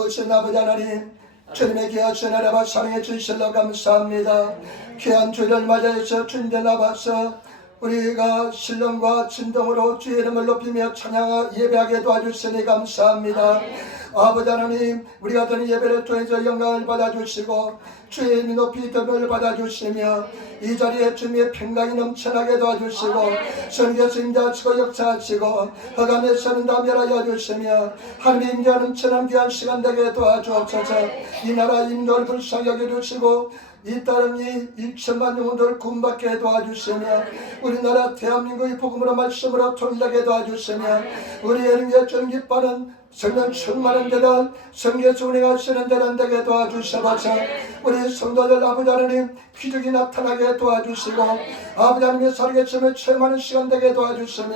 오신 아버지 하나님, 주님의 귀한 전하라바 사랑해 주실러 감사합니다. 귀한 주일을 맞이해서 주님들 나와서 우리가 신령과 진동으로 주의 이름을 높이며 찬양하 예배하게 도와주시니 감사합니다. 아버지 하나님, 우리가 드는 예배를 통해서 영광을 받아주시고 주의 이름 높이 덤을 받아주시며 이 자리에 주님의 평강이 넘쳐나게 도와주시고 선교에서 임재하시고 역사하시고 허감에서는 다 멸하여 주시며 하나님의 임재가 넘쳐난 귀한 시간 되게 도와주옵소서. 이 나라 인도를 불쌍히 여겨주시고 이 땅이 1천만 영혼들을 구원받게 도와주시며 우리나라 대한민국의 복음으로 말씀으로 통일하게 도와주시며 우리의 능력 전 기뻐하는 성령 충만한 대단 성교에서 운행하시는 대단 되게 도와주셔서 우리 성도들 아버지 하나님 기적이 나타나게 도와주시고 아버지 하나님의 살아계심을 체험하는 시간 되게 도와주시며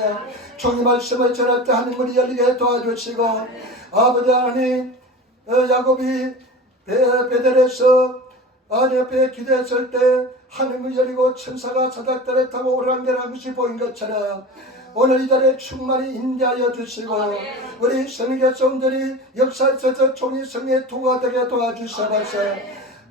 종이 말씀을 전할 때 하늘문이 열리게 도와주시고 아버지 하나님 야곱이 베델에서 아내 옆에 기도했을 때 하늘문이 열리고 천사가 사닥다리를 타고 오랑내리는 것이 보인 것처럼 오늘 이 자리에 충만히 임재하여 주시고 우리 성교 종들이 역사에서 종이 성의 도가 되게 도와주셔서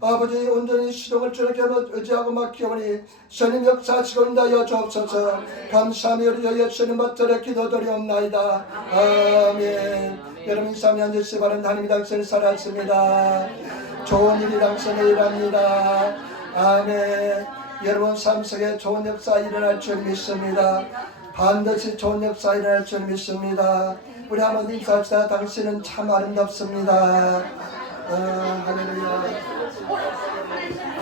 아버지 온전히 시동을 주님께 의지하고 맡기오니 성님 역사하시고 인하여 주옵소서. 감사하며 우리 예수님 받들어 기도드리옵나이다. 아멘. 여러분 이 삶이 앉으시 바랍니다. 하나님이 당신을 사랑하십니다. 좋은 일이 당신을 일합니다. 아멘. 여러분 삶 속에 좋은 역사 일어날 줄 믿습니다. 반드시 좋은 역사 일어날 줄 믿습니다. 우리 한번 인사합시다. 당신은 참 아름답습니다. 할렐루야.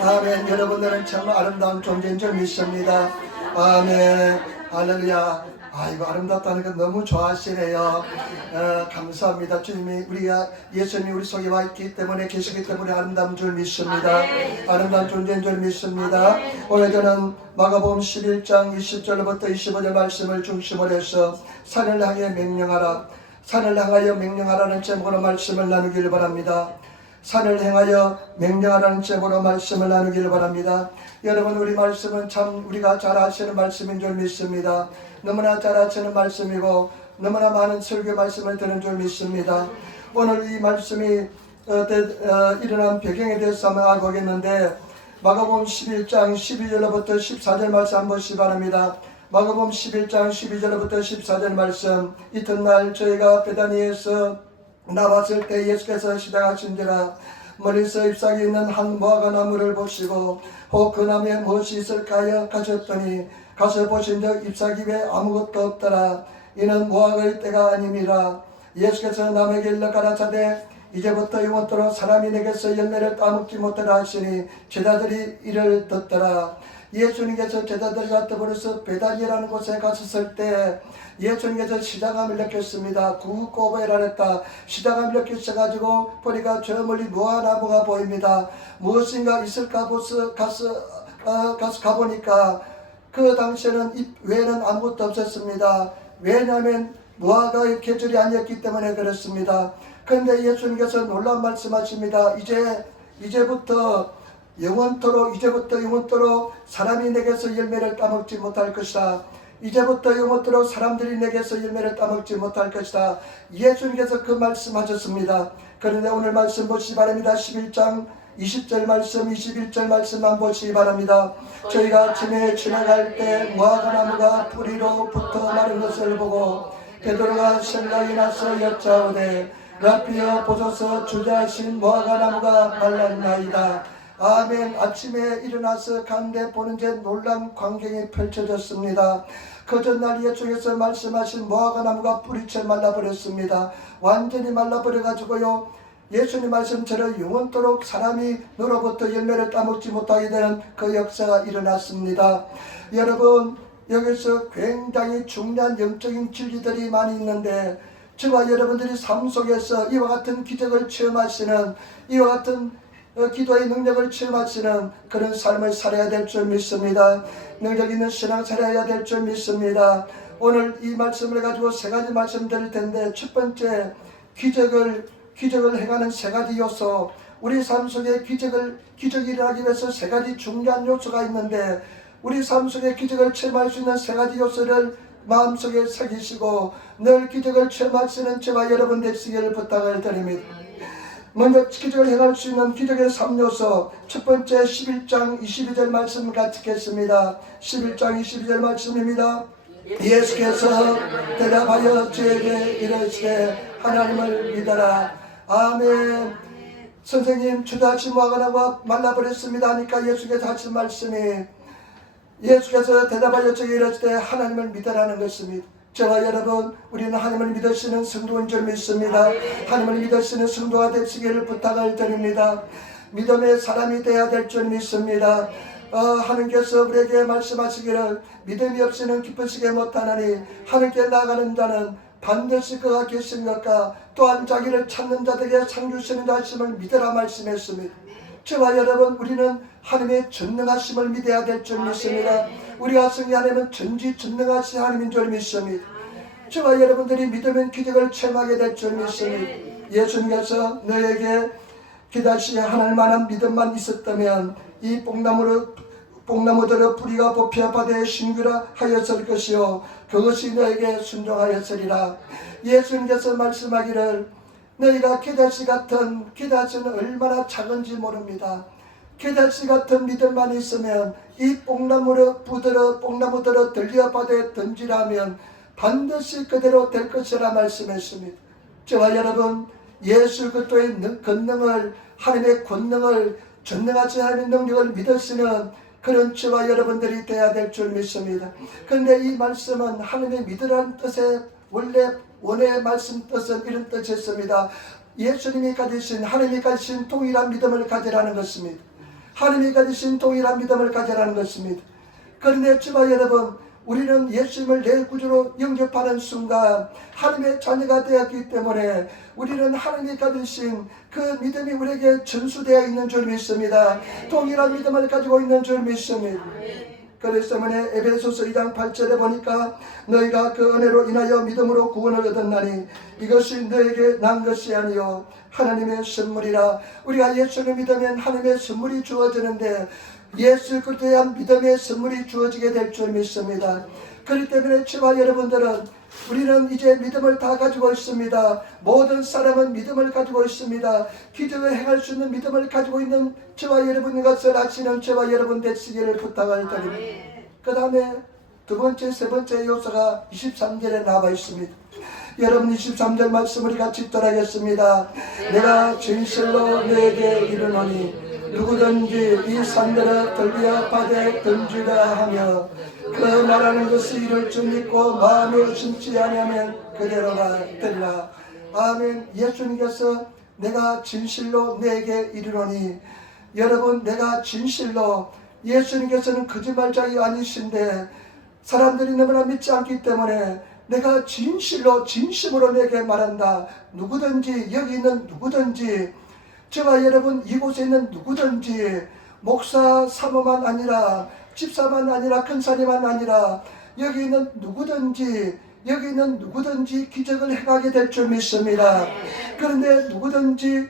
아멘. 여러분들은 정말 아름다운 존재인 줄 믿습니다. 아멘. 할렐루야. 아이고 아름답다는 건 너무 좋아하시네요. 감사합니다. 주님이 우리가 예수님이 우리 속에 와 있기 때문에 계시기 때문에 아름다운 줄 믿습니다. 아름다운 존재인 줄 믿습니다. 오늘 저는 마가복음 11장 20절부터 25절 말씀을 중심으로 해서 산을 향해 명령하라, 산을 향하여 명령하라는 제목으로 말씀을 나누기를 바랍니다. 산을 향하여 명령하라는 제목으로 말씀을 나누기를 바랍니다. 여러분 우리 말씀은 참 우리가 잘 아시는 말씀인 줄 믿습니다. 너무나 잘 아시는 말씀이고 너무나 많은 설교 말씀을 들은 줄 믿습니다. 오늘 이 말씀이 일어난 배경에 대해서 한번 알아보겠는데 마가복음 11장 12절부터 14절 말씀 한 번씩 바랍니다. 마가복음 11장 12절부터 14절 말씀. 이튿날 저희가 베다니에서 나왔을 때 예수께서 시작하신지라 멀리서 잎사귀 있는 한 무화과 나무를 보시고 혹 그 나무에 무엇이 있을까 하여 가셨더니 가서 보신즉 잎사귀에 아무것도 없더라. 이는 무화과의 때가 아님이라. 예수께서 남에게 일러 가라사대 이제부터 영원토록 사람이 내게서 열매를 따먹지 못하라 하시니 제자들이 이를 듣더라. 예수님께서 제자들과 더불어서 베다니라는 곳에 갔었을 때 예수님께서 시장함을 느꼈습니다. 구고베라 했다. 시장함을 느끼셔가지고 보니까 저 멀리 무화과나무가 보입니다. 무엇인가 있을까 가서 가보니까 그 당시에는 잎 외에는 아무것도 없었습니다. 왜냐하면 무화과의 계절이 아니었기 때문에 그렇습니다. 그런데 예수님께서 놀라운 말씀하십니다. 이제부터 영원토록 사람이 내게서 열매를 따먹지 못할 것이다. 이제부터 영원토록 사람들이 내게서 열매를 따먹지 못할 것이다. 예수님께서 그 말씀하셨습니다. 그런데 오늘 말씀 보시기 바랍니다. 11장 20절 말씀 21절 말씀만 보시기 바랍니다. 저희가 아침에 지나갈 때 무화과나무가 뿌리로 붙어 마른 것을 보고 베드로가 생각이 나서 여짜오되 라피어 보소서 주자하신 무화과나무가 말랐나이다. 아멘. 아침에 일어나서 가는데 보는 제 놀란 광경이 펼쳐졌습니다. 그 전날 예수께서 말씀하신 무화과나무가 뿌리채 말라버렸습니다. 완전히 말라버려가지고요. 예수님 말씀처럼 영원토록 사람이 너로부터 열매를 따먹지 못하게 되는 그 역사가 일어났습니다. 여러분 여기서 굉장히 중요한 영적인 진리들이 많이 있는데 저와 여러분들이 삶 속에서 이와 같은 기적을 체험하시는 이와 같은 기도의 능력을 체험하시는 그런 삶을 살아야 될 줄 믿습니다. 능력 있는 신앙 살아야 될 줄 믿습니다. 오늘 이 말씀을 가지고 세 가지 말씀드릴 텐데 첫 번째 기적을 행하는 세 가지 요소. 우리 삶 속에 기적이 일어나기 위해서 세 가지 중요한 요소가 있는데 우리 삶 속에 기적을 체험할 수 있는 세 가지 요소를 마음속에 새기시고 늘 기적을 체험하시는 저와 여러분 되시기를 부탁을 드립니다. 먼저 기적을 행할 수 있는 기적의 3요소 첫 번째 11장 22절 말씀 같이 읽겠습니다. 11장 22절 말씀입니다. 예수께서 대답하여 저에게 이르시되 하나님을 믿어라. 아멘. 선생님 주다시 뭐하거나 말라버렸습니다 하니까 예수께서 하신 말씀이 예수께서 대답하여 저에게 이르시되 하나님을 믿어라는 것입니다. 저와 여러분 우리는 하나님을 믿으시는 성도인 줄 믿습니다. 하나님을 믿으시는 성도가 되시기를 부탁을 드립니다. 믿음의 사람이 되어야 될 줄 믿습니다. 하나님께서 우리에게 말씀하시기를 믿음이 없이는 기쁘시게 못하나니 하나님께 나아가는 자는 반드시 그가 계신 것과 또한 자기를 찾는 자들에게 상 주시는 자심을 믿으라 말씀했습니다. 저와 여러분 우리는 하나님의 전능하심을 믿어야 될 줄 믿습니다. 우리가 승리한 하나님은 전지전능하신 하나님인 줄 믿습니다. 저와 여러분들이 믿으면 기적을 체험하게 될 줄 믿습니다. 예수님께서 너에게 기다시 하늘 만한 믿음만 있었다면 이 뽕나무들의 뿌리가 뽑혀 바다에 심기라 하였을 것이요 그것이 너에게 순종하였으리라. 예수님께서 말씀하기를 너희가 게다시 같은 게다시는 얼마나 작은지 모릅니다. 게다시 같은 믿음만 있으면 이 뽕나무들을 들려 바다에 던지라면 반드시 그대로 될 것이라 말씀했습니다. 저와 여러분 예수 그리스도의 권능을 하나님의 권능을 전능하신 하나님의 능력을 믿으시는 그런 저와 여러분들이 되어야 될 줄 믿습니다. 그런데 이 말씀은 하나님의 믿으라는 뜻의 원의 말씀 뜻은 이런 뜻이었습니다. 예수님이 가지신 하나님이 가지신 동일한 믿음을 가지라는 것입니다. 하나님이 가지신 동일한 믿음을 가지라는 것입니다. 그런데 저와 여러분 우리는 예수님을 내 구주로 영접하는 순간 하나님의 자녀가 되었기 때문에 우리는 하나님이 가지신 그 믿음이 우리에게 전수되어 있는 줄 믿습니다. 동일한 믿음을 가지고 있는 줄 믿습니다. 그래서 에베소서 2장 8절에 보니까 너희가 그 은혜로 인하여 믿음으로 구원을 얻었나니 이것이 너에게 난 것이 아니요 하나님의 선물이라. 우리가 예수를 믿으면 하나님의 선물이 주어지는데 예수 그리스도에 대한 믿음의 선물이 주어지게 될 줄 믿습니다. 그렇기 때문에 저와 여러분들은 우리는 이제 믿음을 다 가지고 있습니다. 모든 사람은 믿음을 가지고 있습니다. 기적을 행할 수 있는 믿음을 가지고 있는 저와 여러분 것을 아시는 저와 여러분 되시기를 부탁을 드립니다. 그 다음에 두 번째, 세 번째 요소가 23절에 나와 있습니다. 여러분 23절 말씀 우리 같이 읽도록하겠습니다. 내가 진실로 너에게 이르노니 누구든지 이 산들을 들려 바다에 던지라 하며 그 말하는 것이 이룰 줄 믿고 마음에 의심치 아니하면 그대로가 되리라. 아멘. 예수님께서 내가 진실로 너에게 이르노니 여러분 내가 진실로 예수님께서는 거짓말장이 아니신데 사람들이 너무나 믿지 않기 때문에 내가 진심으로 내게 말한다. 누구든지 여기 있는 누구든지 저와 여러분 이곳에 있는 누구든지 목사 사모만 아니라 집사만 아니라 큰사님만 아니라 여기 있는 누구든지 기적을 행하게 될 줄 믿습니다. 그런데 누구든지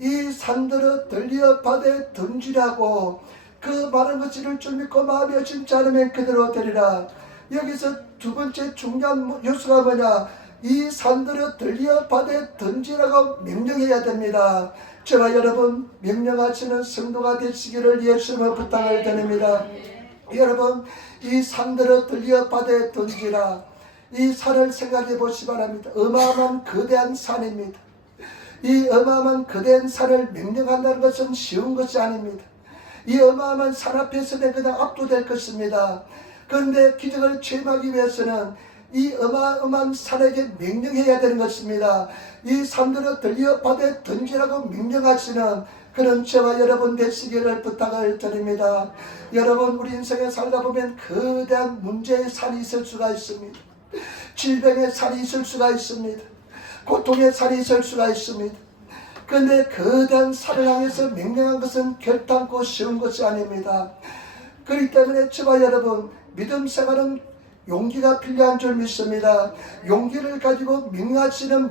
이 산들을 들려 바다에 던지라고 그 말한 것을 이룰 줄 믿고 마음에 의심치 않으면 그대로 되리라. 여기서 두 번째 중요한 요소가 뭐냐? 이 산들을 들려 바다에 던지라고 명령해야 됩니다. 저와 여러분 명령하시는 성도가 되시기를 예수님을 부탁을 드립니다. 여러분 이 산들을 들려 바다에 던지라. 이 산을 생각해 보시기 바랍니다. 어마어마한 거대한 산입니다. 이 어마어마한 거대한 산을 명령한다는 것은 쉬운 것이 아닙니다. 이 어마어마한 산 앞에서는 그냥 압도될 것입니다. 그런데 기적을 체험하기 위해서는 이 어마어마한 산에게 명령해야 되는 것입니다. 이 산들을 들려 바다에 던지라고 명령하시는 그런 저와 여러분 되시기를 부탁을 드립니다. 여러분 우리 인생에 살다 보면 거대한 문제의 산이 있을 수가 있습니다. 질병의 산이 있을 수가 있습니다. 고통의 산이 있을 수가 있습니다. 그런데 거대한 산을 향해서 명령한 것은 결단코 쉬운 것이 아닙니다. 그렇기 때문에 저와 여러분 믿음 생활은 용기가 필요한 줄 믿습니다. 용기를 가지고 명령하시는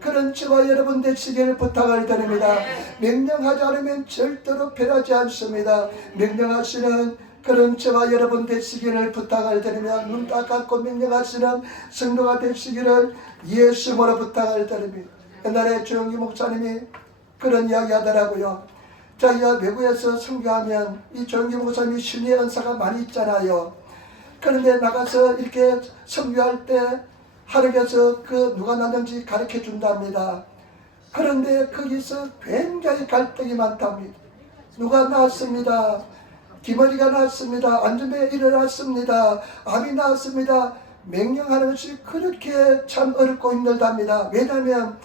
그런 저와 여러분 되시기를 부탁을 드립니다. 명령하지 않으면 절대로 변하지 않습니다. 명령하시는 그런 저와 여러분 되시기를 부탁을 드리며 눈 딱 감고 명령하시는 성도가 되시기를 예수님으로 부탁을 드립니다. 옛날에 주영기 목사님이 그런 이야기 하더라고요. 자기가 외국에서 선교하면 이 주영기 목사님이 신의 은사가 많이 있잖아요. 그런데 나가서 이렇게 선교할 때 하나님께서 그 누가 났는지 가르쳐 준답니다. 그런데 거기서 굉장히 갈등이 많답니다. 누가 낳았습니다. 기머리가 낳았습니다. 안전에 일어났습니다. 암이 낳았습니다. 명령하는 것이 그렇게 참 어렵고 힘들답니다. 왜냐하면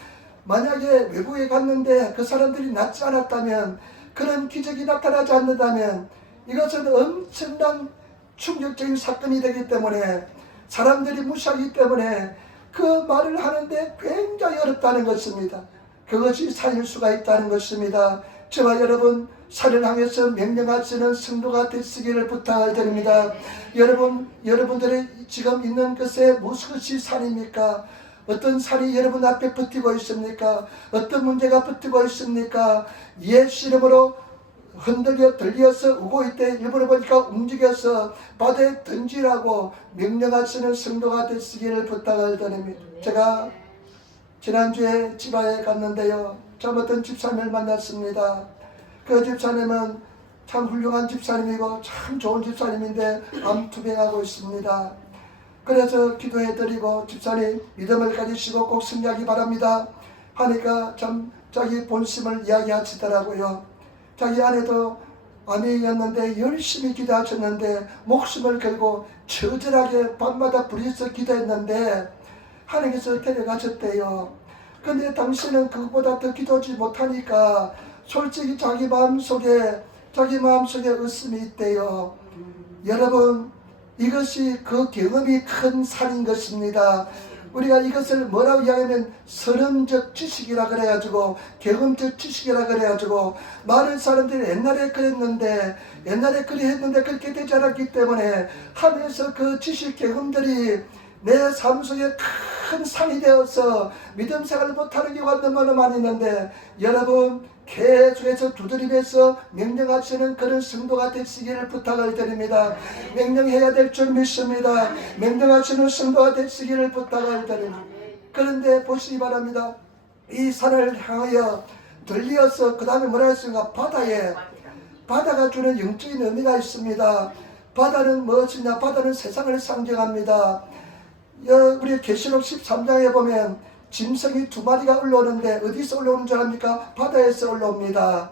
만약에 외국에 갔는데 그 사람들이 낫지 않았다면, 그런 기적이 나타나지 않는다면 이것은 엄청난 충격적인 사건이 되기 때문에, 사람들이 무시하기 때문에 그 말을 하는데 굉장히 어렵다는 것입니다. 그것이 살릴 수가 있다는 것입니다. 저와 여러분, 살을 향해서 명령하시는 성도가 되시기를 부탁을 드립니다. 여러분들의 지금 있는 것에 무엇이 산입니까? 어떤 산이 여러분 앞에 붙이고 있습니까? 어떤 문제가 붙이고 있습니까? 예수 이름으로 흔들려 들려서 오고 있대. 일본에 보니까 움직여서 바다에 던지라고 명령하시는 성도가 되시기를 부탁을 드립니다. 제가 지난주에 지바에 갔는데요, 참 어떤 집사님을 만났습니다. 그 집사님은 참 훌륭한 집사님이고 참 좋은 집사님인데 암투병하고 있습니다. 그래서 기도해드리고, 집사님 믿음을 가지시고 꼭 승리하기 바랍니다 하니까 참 자기 본심을 이야기하시더라고요. 자기 아내도 암이었는데 열심히 기도하셨는데 목숨을 걸고 처절하게 밤마다 부리서 기도했는데 하나님께서 데려가셨대요. 근데 당신은 그것보다 더 기도하지 못하니까 솔직히 자기 마음속에 의심이 있대요. 여러분, 이것이 그 경험이 큰 산인 것입니다. 우리가 이것을 뭐라고 이야기하면 선언적 지식이라 그래가지고, 경험적 지식이라 그래가지고, 많은 사람들이 옛날에 그랬는데 그렇게 되지 않았기 때문에 하면서 그 지식 경험들이 내 삶 속에 큰 산이 되어서 믿음 생활을 못하는 경우가 너무나 많이 있는데, 여러분 계속해서 두드리면서 명령하시는 그런 성도가 되시기를 부탁을 드립니다. 명령해야 될 줄 믿습니다. 명령하시는 성도가 되시기를 부탁을 드립니다. 그런데 보시기 바랍니다. 이 산을 향하여 들리어서 그 다음에 뭐라 했습니까? 바다가 주는 영적인 의미가 있습니다. 바다는 무엇이냐? 바다는 세상을 상징합니다. 우리 계시록 13장에 보면 짐승이 2마리가 올라오는데 어디서 올라오는 줄 압니까? 바다에서 올라옵니다.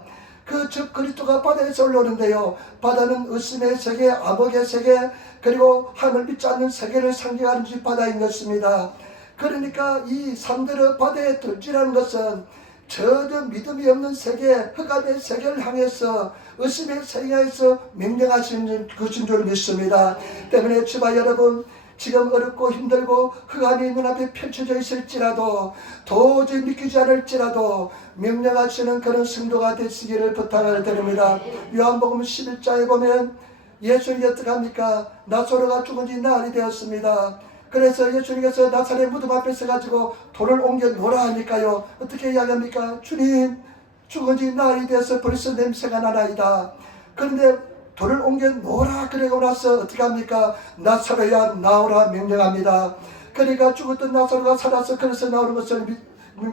즉 그리스도가 바다에서 올라오는데요, 바다는 의심의 세계, 암흑의 세계, 그리고 하늘 믿지 않는 세계를 상징하는 바다인 것입니다. 그러니까 이 산들의 바다에 들지라는 것은 전혀 믿음이 없는 세계, 흑암의 세계를 향해서, 의심의 세계에서 명령하시는 것인 줄 믿습니다. 때문에 주바 여러분, 지금 어렵고 힘들고 흑암이 눈앞에 펼쳐져 있을지라도, 도저히 믿기지 않을지라도 명령하시는 그런 성도가 되시기를 부탁을 드립니다. 요한복음 11장에 보면 예수님이 어떻게 합니까? 나사로가 죽은 지 나흘이 되었습니다. 그래서 예수님께서 나사렛 무덤 앞에 서가지고 돌을 옮겨 놓으라 하니까요, 어떻게 이야기합니까? 주님, 죽은 지 나흘이 되어서 벌써 냄새가 나나이다. 그런데 돌을 옮겨 놓으라 그러고 나서 어떻게 합니까? 나사로야 나오라 명령합니다. 그러니까 죽었던 나사로가 살아서 그래서 나오는 것을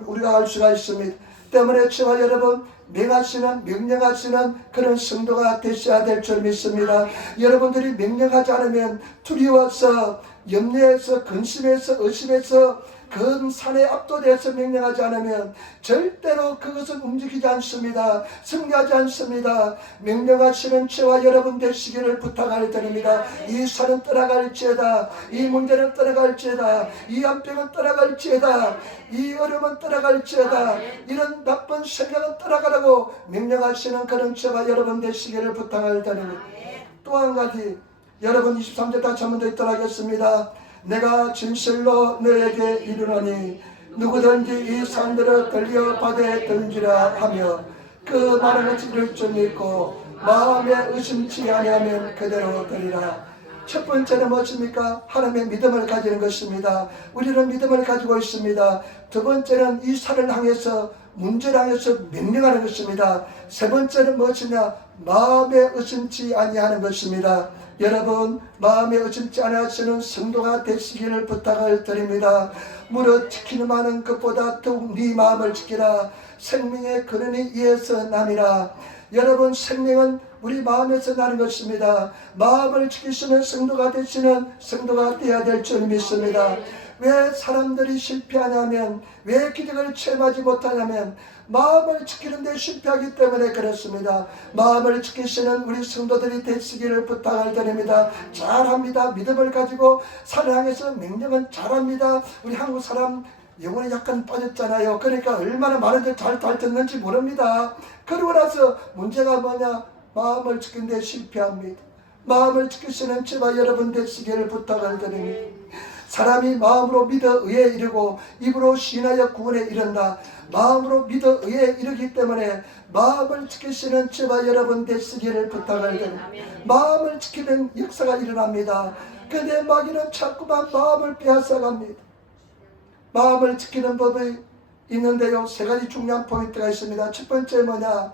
우리가 알 수가 있습니다. 때문에 저와 여러분, 명령하시는 그런 성도가 되셔야 될 줄 믿습니다. 여러분들이 명령하지 않으면 두려워서, 염려해서, 근심해서, 의심해서, 그 산에 압도돼서 명령하지 않으면 절대로 그것은 움직이지 않습니다. 승리하지 않습니다. 명령하시는 저와 여러분 되시기를 부탁을 드립니다. 이 산은 떠나갈지어다, 이 문제는 떠나갈지어다, 이 암병은 떠나갈지어다, 이 어려움은 떠나갈지어다, 이런 나쁜 생각은 떠나가라고 명령하시는 그런 저와 여러분 되시기를 부탁을 드립니다. 또 한 가지, 여러분 23절 다시 한번 더 있도록 하겠습니다. 내가 진실로 너에게 이르노니 누구든지 이 산들을 들려 바다에 던지라 하며 그 말을 들을 줄 믿고 마음에 의심치 아니하면 그대로 되리라. 첫 번째는 무엇입니까? 하나님의 믿음을 가지는 것입니다. 우리는 믿음을 가지고 있습니다. 두 번째는 이 산을 향해서 문제랑에서 명령하는 것입니다. 세 번째는 무엇이냐? 마음에 의심치 아니하는 것입니다. 여러분, 마음에 의심치 아니하시는 성도가 되시기를 부탁을 드립니다. 무릇 지키는 많은 것보다 더욱 네 마음을 지키라. 생명의 근원이 이에서 남이라. 여러분, 생명은 우리 마음에서 나는 것입니다. 마음을 지키시는 성도가 되시는 성도가 되어야 될 줄 믿습니다. 왜 사람들이 실패하냐면, 왜 기적을 체험하지 못하냐면 마음을 지키는 데 실패하기 때문에 그렇습니다. 마음을 지키시는 우리 성도들이 되시기를 부탁을 드립니다. 잘합니다. 믿음을 가지고 사랑해서 명령은 잘합니다. 우리 한국 사람 영혼이 약간 빠졌잖아요. 그러니까 얼마나 많은데 잘 듣는지 모릅니다. 그러고 나서 문제가 뭐냐? 마음을 지키는 데 실패합니다. 마음을 지키시는 제발 여러분 되시기를 부탁을 드립니다. 사람이 마음으로 믿어 의에 이르고 입으로 시인하여 구원에 이른다. 마음으로 믿어 의에 이르기 때문에 마음을 지키시는 제발 여러분 되시기를 부탁을 드립니다. 마음을 지키는 역사가 일어납니다. 그런데 마귀는 자꾸만 마음을 빼앗아갑니다. 마음을 지키는 법이 있는데요, 세 가지 중요한 포인트가 있습니다. 첫 번째 뭐냐?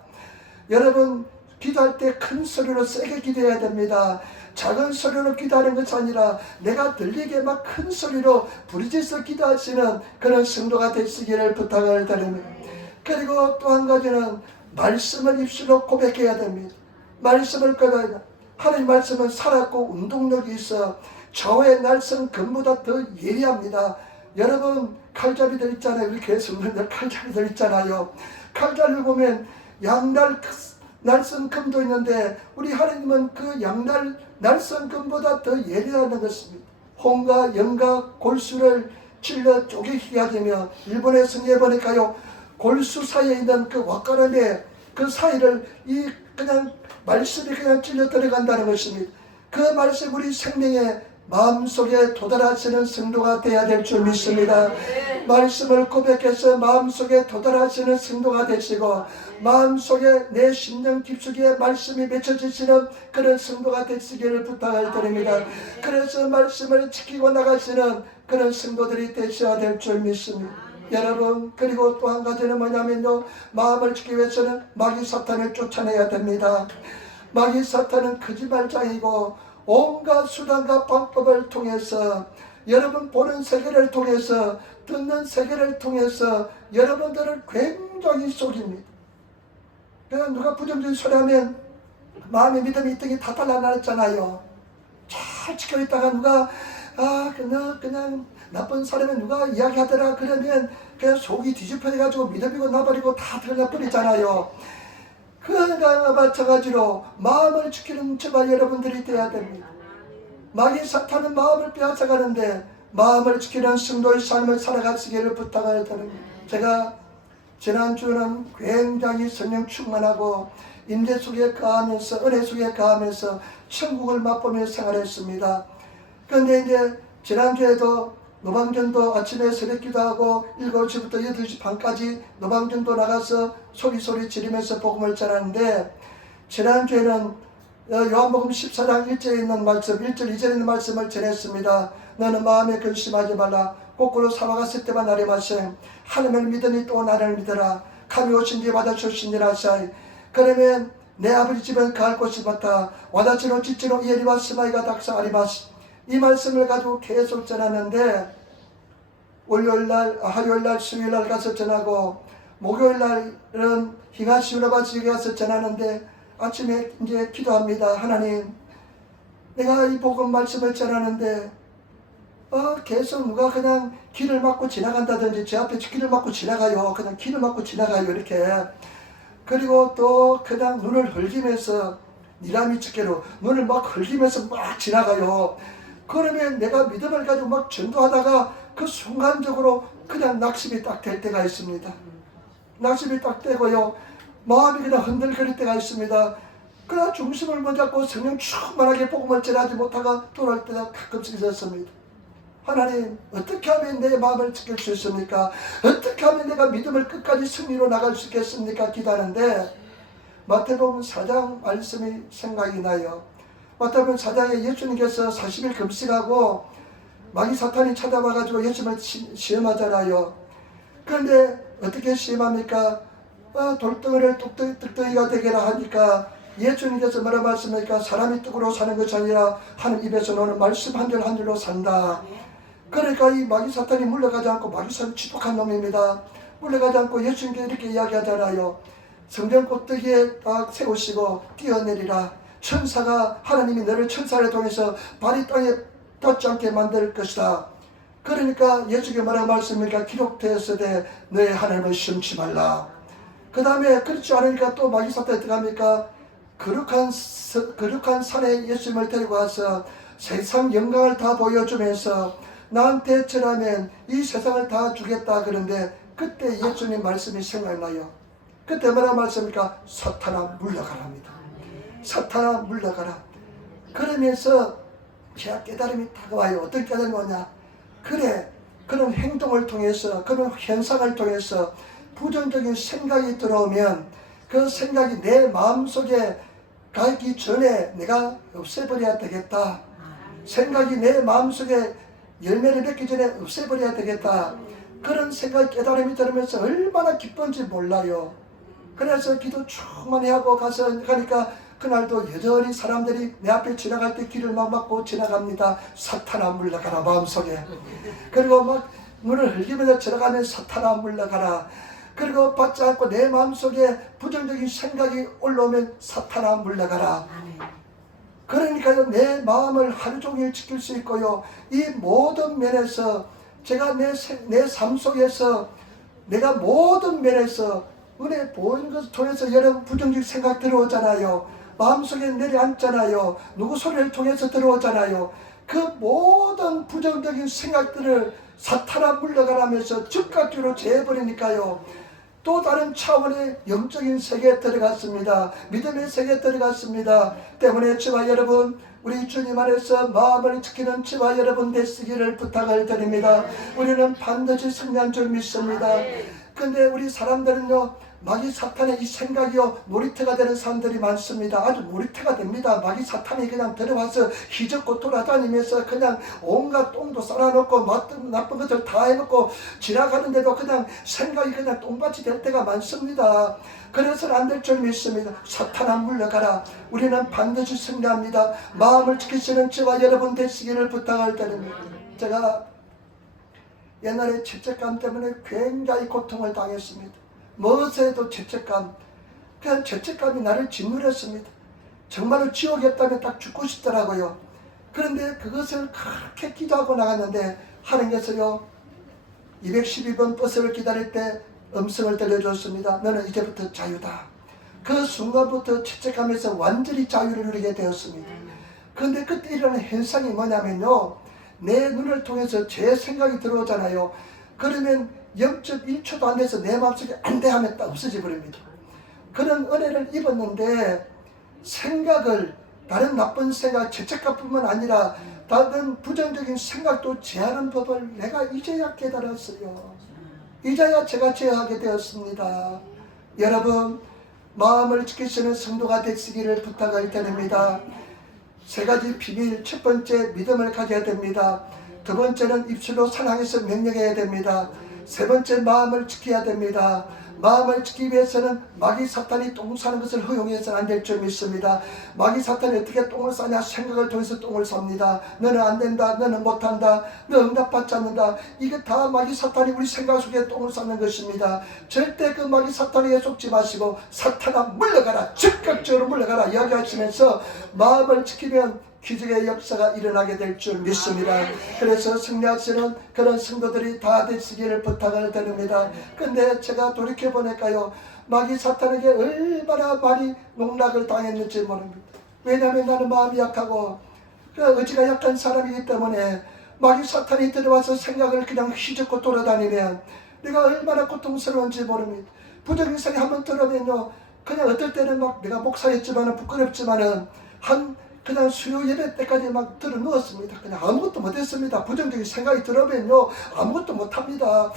여러분, 기도할 때 큰 소리로 세게 기도해야 됩니다. 작은 소리로 기도하는 것이 아니라 내가 들리게 막 큰 소리로 부르짖어 기도하시는 그런 성도가 되시기를 부탁을 드립니다. 그리고 또 한 가지는 말씀을 입술로 고백해야 됩니다. 말씀을 고백해야. 하나님 말씀은 살았고 운동력이 있어 저의 날선 금보다 더 예리합니다. 여러분, 칼잡이들 있잖아요. 우리 교회 성도들 칼잡이들 있잖아요. 칼잡이를 보면 양날 날선 금도 있는데 우리 하나님은 그 양날 날선 금보다 더 예리하다는 것입니다. 홍과 영과 골수를 찔러 쪼개기게 하며, 일본의 성경에 보니까요, 골수 사이에 있는 그 왁가람의 그 사이를 이 그냥 말씀이 그냥 찔러 들어간다는 것입니다. 그 말씀 우리 생명의 마음속에 도달하시는 성도가 되어야 될 줄 믿습니다. 말씀을 고백해서 마음속에 도달하시는 성도가 되시고, 마음속에 내 심령 깊숙이에 말씀이 맺혀지시는 그런 성도가 되시기를 부탁을 드립니다. 그래서 말씀을 지키고 나가시는 그런 성도들이 되셔야 될 줄 믿습니다. 여러분, 그리고 또 한 가지는 뭐냐면요, 마음을 지키기 위해서는 마귀 사탄을 쫓아내야 됩니다. 마귀 사탄은 거짓말장이고 온갖 수단과 방법을 통해서, 여러분 보는 세계를 통해서, 듣는 세계를 통해서 여러분들을 굉장히 속입니다. 그냥 누가 부정적인 소리 하면 마음의 믿음이 있던 다 달라나잖아요. 잘 지켜있다가 누가 그냥 나쁜 사람이 누가 이야기하더라 그러면 그냥 속이 뒤집혀져가지고 믿음이고 나버리고 다 들려버리잖아요. 그거와 마찬가지로 마음을 지키는 제발 여러분들이 되어야 됩니다. 마귀 사탄은 마음을 빼앗아가는데 마음을 지키는 성도의 삶을 살아가시기를 부탁을 드립니다. 제가 지난주는 굉장히 성령 충만하고 임재 속에 가하면서 은혜 속에 가하면서 천국을 맛보며 생활했습니다. 그런데 이제 지난주에도 노방전도 아침에 새벽 기도하고 7시부터 8시 반까지 노방전도 나가서 소리 지르면서 복음을 전하는데, 지난주에는 요한복음 14장 1절에 있는 말씀, 1절 2절에 있는 말씀을 전했습니다. 너는 마음에 근심하지 말라. 거꾸로 사바갔을 때만 나를 마세. 하나님을 믿으니 또 나를 믿어라. 감히 오신지 받아주신지라 하사이. 그러면 내 아버지 집은 가을 곳이 같아. 와다치노 지치노 이에리와 스마이가 닥사 아리마스. 이 말씀을 가지고 계속 전하는데, 월요일날, 화요일날, 수요일날 가서 전하고, 목요일날은 히가시우라바지에 가서 전하는데, 아침에 이제 기도합니다. 하나님, 내가 이 복음 말씀을 전하는데 계속 누가 그냥 길을 막고 지나간다든지 제 앞에 길을 막고 지나가요. 그냥 길을 막고 지나가요. 이렇게. 그리고 또 그냥 눈을 흘기면서 니라미 찌개로 눈을 막 흘기면서 막 지나가요. 그러면 내가 믿음을 가지고 막 전도하다가 그 순간적으로 그냥 낙심이 딱 될 때가 있습니다. 낙심이 딱 되고요. 마음이 그냥 흔들거릴 때가 있습니다. 그러나 중심을 못 잡고 성령 충만하게 복음을 전하지 못하가 돌아올 때가 가끔씩 있었습니다. 하나님, 어떻게 하면 내 마음을 지킬 수 있습니까? 어떻게 하면 내가 믿음을 끝까지 승리로 나갈 수 있겠습니까? 기도하는데 마태복음 4장 말씀이 생각이 나요. 마태복음 4장에 예수님께서 40일 금식하고 마귀 사탄이 찾아와가지고 예수님을 시험하잖아요. 그런데 어떻게 시험합니까? 돌덩이를 뚝덩이가 되게라 하니까 예수님께서 뭐라 말씀하니까 사람이 떡으로 사는 것이 아니라 하나님 입에서 나오는 말씀 한 줄 한 줄로 산다. 그러니까 이 마귀 사탄이 물러가지 않고 마귀 사탄은 지독한 놈입니다. 물러가지 않고 예수님께 이렇게 이야기하잖아요. 성전 꼭대기에 딱 세우시고 뛰어내리라. 천사가 하나님이 너를 천사를 통해서 발이 땅에 닿지 않게 만들 것이다. 그러니까 예수님께 뭐라고 말씀입니까? 기록되었으되 너의 하나님을 시험치 말라. 그 다음에 그렇지 않으니까 또 마귀 사탄이 어떡합니까? 거룩한 산에 예수님을 데리고 와서 세상 영광을 다 보여주면서 나한테 절하면 이 세상을 다 주겠다. 그런데 그때 예수님 말씀이 생각나요. 그때 뭐라 말씀입니까? 사탄아 물러가랍니다. 사탄아 물러가라. 그러면서 제가 깨달음이 다가와요. 어떤 깨달음이 오냐? 그래, 그런 행동을 통해서, 그런 현상을 통해서 부정적인 생각이 들어오면 그 생각이 내 마음속에 가기 전에 내가 없애버려야 되겠다. 생각이 내 마음속에 열매를 맺기 전에 없애버려야 되겠다. 그런 생각, 깨달음이 들으면서 얼마나 기쁜지 몰라요. 그래서 기도 충만히 하고 가니까 그날도 여전히 사람들이 내 앞에 지나갈 때 길을 막 막고 지나갑니다. 사탄아 물러가라 마음속에. 그리고 막 눈을 흘리면서 지나가면 사탄아 물러가라. 그리고 받지 않고 내 마음속에 부정적인 생각이 올라오면 사탄아 물러가라. 그러니까요, 내 마음을 하루 종일 지킬 수 있고요. 이 모든 면에서 제가 내 삶 속에서 내가 모든 면에서 은혜 보이는 것을 통해서 여러분 부정적 생각 들어오잖아요. 마음속에 내려앉잖아요. 누구 소리를 통해서 들어오잖아요. 그 모든 부정적인 생각들을 사탄아 물러가라면서 즉각적으로 제해버리니까요. 또 다른 차원의 영적인 세계에 들어갔습니다. 믿음의 세계에 들어갔습니다. 때문에 저와 여러분, 우리 주님 안에서 마음을 지키는 저와 여러분 되시기를 부탁을 드립니다. 우리는 반드시 승리한 줄 믿습니다. 근데 우리 사람들은요, 마귀 사탄의 이 생각이요 놀이터가 되는 사람들이 많습니다. 아주 놀이터가 됩니다. 마귀 사탄이 그냥 들어와서 희젓고 돌아다니면서 그냥 온갖 똥도 쌓아놓고 나쁜 것들 다 해놓고 지나가는데도 그냥 생각이 그냥 똥밭이 될 때가 많습니다. 그래서는 안 될 줄 믿습니다. 사탄아 물러가라. 우리는 반드시 승리합니다. 마음을 지키시는 저와 여러분 되시기를 부탁을 드립니다. 제가 옛날에 죄책감 때문에 굉장히 고통을 당했습니다. 무엇에도 죄책감, 그냥 죄책감이 나를 짓누렸습니다. 정말로 지옥이었다면 딱 죽고 싶더라고요. 그런데 그것을 그렇게 기도하고 나갔는데 하나님께서요 212번 버스를 기다릴 때 음성을 들려줬습니다. 너는 이제부터 자유다. 그 순간부터 죄책감에서 완전히 자유를 누리게 되었습니다. 그런데 그때 일어나는 현상이 뭐냐면요, 내 눈을 통해서 제 생각이 들어오잖아요. 그러면 0.1초도 안 돼서 내 마음속에 안 돼 하면 딱 없어져 버립니다. 그런 은혜를 입었는데 생각을, 다른 나쁜 생각, 죄책감뿐만 아니라 다른 부정적인 생각도 제하는 법을 내가 이제야 깨달았어요. 이제야 제가 제어하게 되었습니다. 여러분, 마음을 지키시는 성도가 되시기를 부탁을 드립니다. 세 가지 비밀. 첫 번째, 믿음을 가져야 됩니다. 두 번째는 입술로 사랑해서 명령해야 됩니다. 세 번째, 마음을 지켜야 됩니다. 마음을 지키기 위해서는 마귀 사탄이 똥 싸는 것을 허용해서는 안 될 줄 믿습니다. 마귀 사탄이 어떻게 똥을 싸냐? 생각을 통해서 똥을 쌉니다. 너는 안 된다. 너는 못한다. 너 응답받지 않는다. 이게 다 마귀 사탄이 우리 생각 속에 똥을 싸는 것입니다. 절대 그 마귀 사탄에게 속지 마시고 사탄아 물러가라. 즉각적으로 물러가라 이야기하시면서 마음을 지키면 기적의 역사가 일어나게 될 줄 믿습니다. 그래서 승리하시는 그런 성도들이 다 되시기를 부탁을 드립니다. 근데 제가 돌이켜보니까요, 마귀 사탄에게 얼마나 많이 농락을 당했는지 모릅니다. 왜냐하면 나는 마음이 약하고 의지가 약한 사람이기 때문에 마귀 사탄이 들어와서 생각을 그냥 휘젓고 돌아다니면 내가 얼마나 고통스러운지 모릅니다. 부정인 생각 한번 들으면요, 그냥 어떨 때는 막 내가 목사였지만은 부끄럽지만은 그냥 수요 예배 때까지 막 들어 누웠습니다. 그냥 아무것도 못했습니다. 부정적인 생각이 들어오면요 아무것도 못합니다.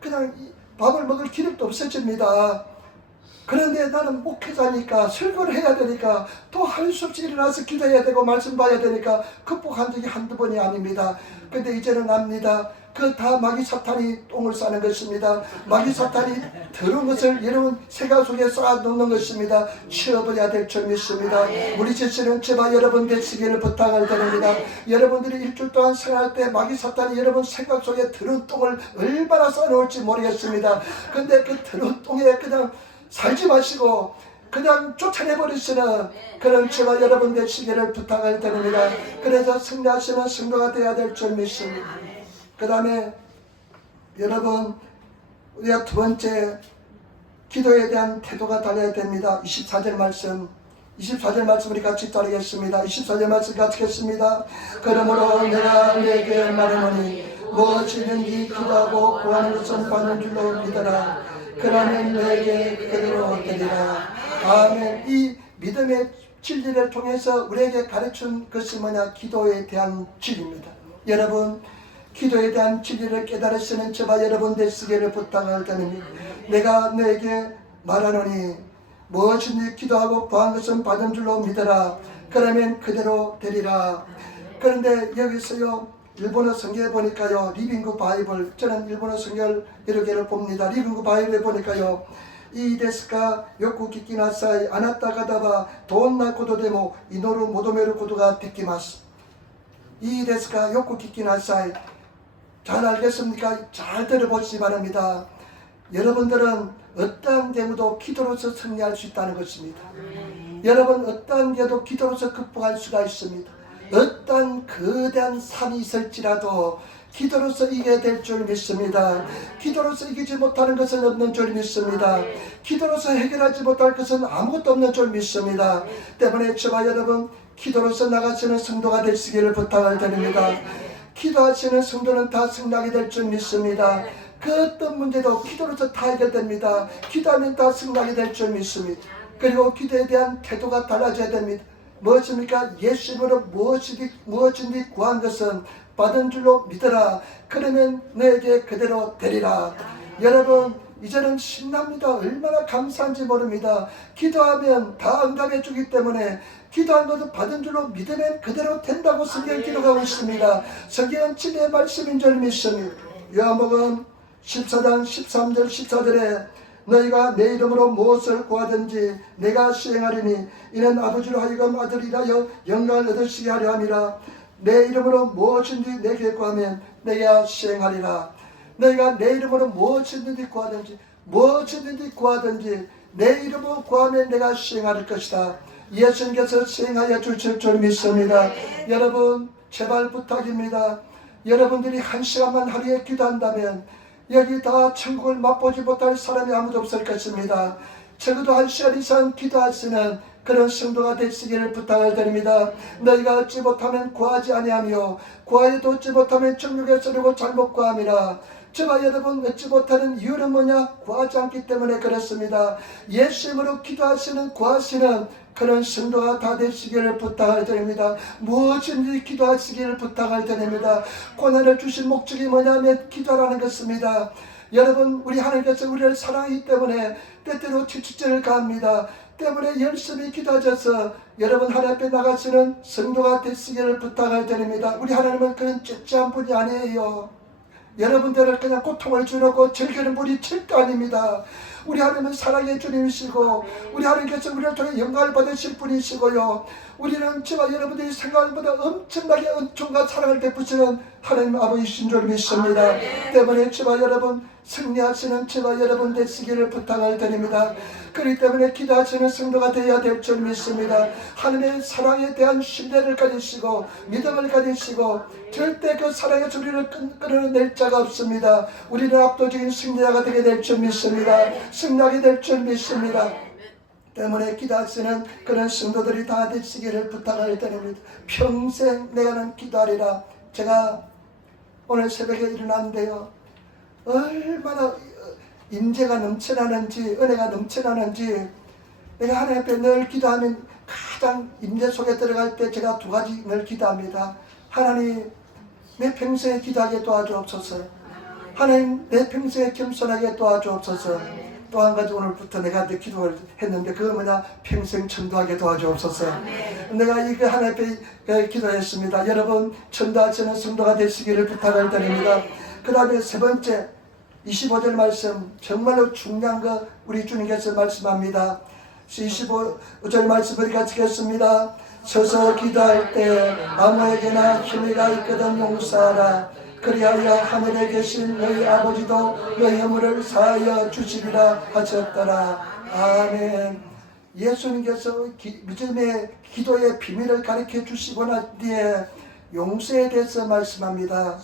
그냥 밥을 먹을 기력도 없어집니다. 그런데 나는 목회자니까 설교를 해야 되니까 또 할 수 없이 일어나서 기도해야 되고 말씀 봐야 되니까 극복한 적이 한두 번이 아닙니다. 근데 이제는 압니다. 그 다 마귀 사탄이 똥을 싸는 것입니다. 마귀 사탄이 더러운 것을 여러분 생각 속에 쌓아놓는 것입니다. 치워버려야 될 줄 믿습니다. 우리 지체는 제발 여러분 되시기를 부탁을 드립니다. 여러분들이 일주일 동안 생활할 때 마귀 사탄이 여러분 생각 속에 더러운 똥을 얼마나 쌓아놓을지 모르겠습니다. 근데 그 더러운 똥에 그냥 살지 마시고 그냥 쫓아내버리시는 그런 제발 여러분 되시기를 부탁을 드립니다. 그래서 승리하시는 성도가 되어야 될 줄 믿습니다. 그 다음에 여러분 우리가 두 번째 기도에 대한 태도가 달려야 됩니다. 24절 말씀 우리 같이 따르겠습니다. 24절 말씀 같이 하겠습니다. 그러므로 내가 내게 말하노니 무엇이든지 기도하고 구하는 것은 받는 줄로 믿어라. 그러면 내게 그대로 되리라. 아멘. 이 믿음의 진리를 통해서 우리에게 가르친 것이 뭐냐? 기도에 대한 진리입니다. 여러분 기도에 대한 진리를 깨달으시는 저와 여러분 되시기를 부탁을 드립니다. 내가 너에게 말하노니 무엇이든지 기도하고 구한 것은 받은 줄로 믿어라. 그러면 그대로 되리라. 그런데 여기서요 일본어 성경에 보니까요 리빙구 바이블 저는 일본어 성경을 여러 개를 봅니다. 리빙구 바이블에 보니까요 이 데스가 요쿠 키키나사이 아나타 가다바 도온나 코도 데모 이노루 모도메루 코도가 데키마스. 이 데스가 요쿠 키키나사이 잘 알겠습니까? 잘 들어보시기 바랍니다. 여러분들은 어떠한 경우도 기도로서 승리할 수 있다는 것입니다. 여러분 어떠한 경우도 기도로서 극복할 수가 있습니다. 어떠한 거대한 산이 있을지라도 기도로서 이겨야 될 줄 믿습니다. 기도로서 이기지 못하는 것은 없는 줄 믿습니다. 기도로서 해결하지 못할 것은 아무것도 없는 줄 믿습니다. 때문에 저와 여러분 기도로서 나가시는 성도가 되시기를 부탁을 드립니다. 기도하시는 성도는 다 승리하게 될 줄 믿습니다. 그 어떤 문제도 기도로서 다 해결됩니다. 기도하면 다 승리하게 될 줄 믿습니다. 그리고 기도에 대한 태도가 달라져야 됩니다. 무엇입니까? 예수님으로 무엇인지 구한 것은 받은 줄로 믿어라. 그러면 너에게 그대로 되리라. 여러분 이제는 신납니다. 얼마나 감사한지 모릅니다. 기도하면 다 응답해 주기 때문에 기도한 것은 받은 줄로 믿으면 그대로 된다고 성경 기록하고 있습니다. 성경은 진리의 말씀인 줄 믿습니다. 요한복음 14장 13절 14절에 너희가 내 이름으로 무엇을 구하든지 내가 시행하리니 이는 아버지로 하여금 아들이라여 영광을 얻으시게 하려 함이라. 내 이름으로 무엇인지 내게 구하면 내가 시행하리라. 너희가 내 이름으로 무엇이든지 구하든지 내 이름으로 구하면 내가 시행할 것이다. 예수님께서 시행하여 주실 줄 믿습니다. 여러분 제발 부탁입니다. 여러분들이 한 시간만 하루에 기도한다면 여기 다 천국을 맛보지 못할 사람이 아무도 없을 것입니다. 적어도 한 시간 이상 기도하시는 그런 성도가 되시기를 부탁을 드립니다. 너희가 얻지 못하면 구하지 아니하며 구하여도 얻지 못하면 정욕에 쓰려고 잘못 구함이라. 저와 여러분 얻지 못하는 이유는 뭐냐? 구하지 않기 때문에 그렇습니다. 예수님으로 기도하시는 구하시는 그런 성도가 다 되시기를 부탁을 드립니다. 무엇인지 기도하시기를 부탁을 드립니다. 고난을 주신 목적이 뭐냐면 기도라는 것입니다. 여러분 우리 하나님께서 우리를 사랑하기 때문에 때때로 지축제를 가합니다. 때문에 열심히 기도하셔서 여러분 하나님 앞에 나가시는 성도가 되시기를 부탁을 드립니다. 우리 하나님은 그런 째째한 분이 아니에요. 여러분들을 그냥 고통을 주려고 즐기는 분이 절대 아닙니다. 우리 하나님은 사랑의 주님이시고 우리 하나님께서 우리를 통해 영광을 받으실 분이시고요. 우리는 저와 여러분들이 생각보다 엄청나게 은총과 사랑을 베푸시는 하나님 아버지신 줄 믿습니다. 때문에 저와 여러분 승리하시는 저와 여러분 되시기를 부탁을 드립니다. 그렇기 때문에 기도하시는 성도가 되어야 될 줄 믿습니다. 하나님의 사랑에 대한 신뢰를 가지시고 믿음을 가지시고 절대 그 사랑의 소리를 끊어낼 자가 없습니다. 우리는 압도적인 승리자가 되게 될 줄 믿습니다. 승리하게 될 줄 믿습니다. 때문에 기도하시는 그런 성도들이 다 되시기를 부탁을 드립니다. 평생 내가는 기도하리라. 제가 오늘 새벽에 일어났는데요. 얼마나 임재가 넘쳐나는지 은혜가 넘쳐나는지 내가 하나님 앞에 늘 기도하면 가장 임재 속에 들어갈 때 제가 두 가지 늘 기도합니다. 하나님 내 평생에 기도하게 도와주옵소서. 하나님 내 평생에 겸손하게 도와주옵소서. 또 한 가지 오늘부터 내가 이제 기도를 했는데 그거 뭐냐? 평생 전도하게 도와주옵소서. 내가 이거 하나님 앞에 기도했습니다. 여러분 전도하시는 성도가 되시기를 부탁을 드립니다. 그 다음에 세 번째 25절 말씀, 정말로 중요한 거 우리 주님께서 말씀합니다. 25절 말씀 우리 같이 읽겠습니다. 서서 기도할 때 아무에게나 힘이가 있거든 용서하라. 그리하여 하늘에 계신 너희 아버지도 너희 허물을 사하여 주시리라 하셨더라. 아멘. 예수님께서 믿음의 기도의 비밀을 가르쳐 주시고 난 뒤에 용서에 대해서 말씀합니다.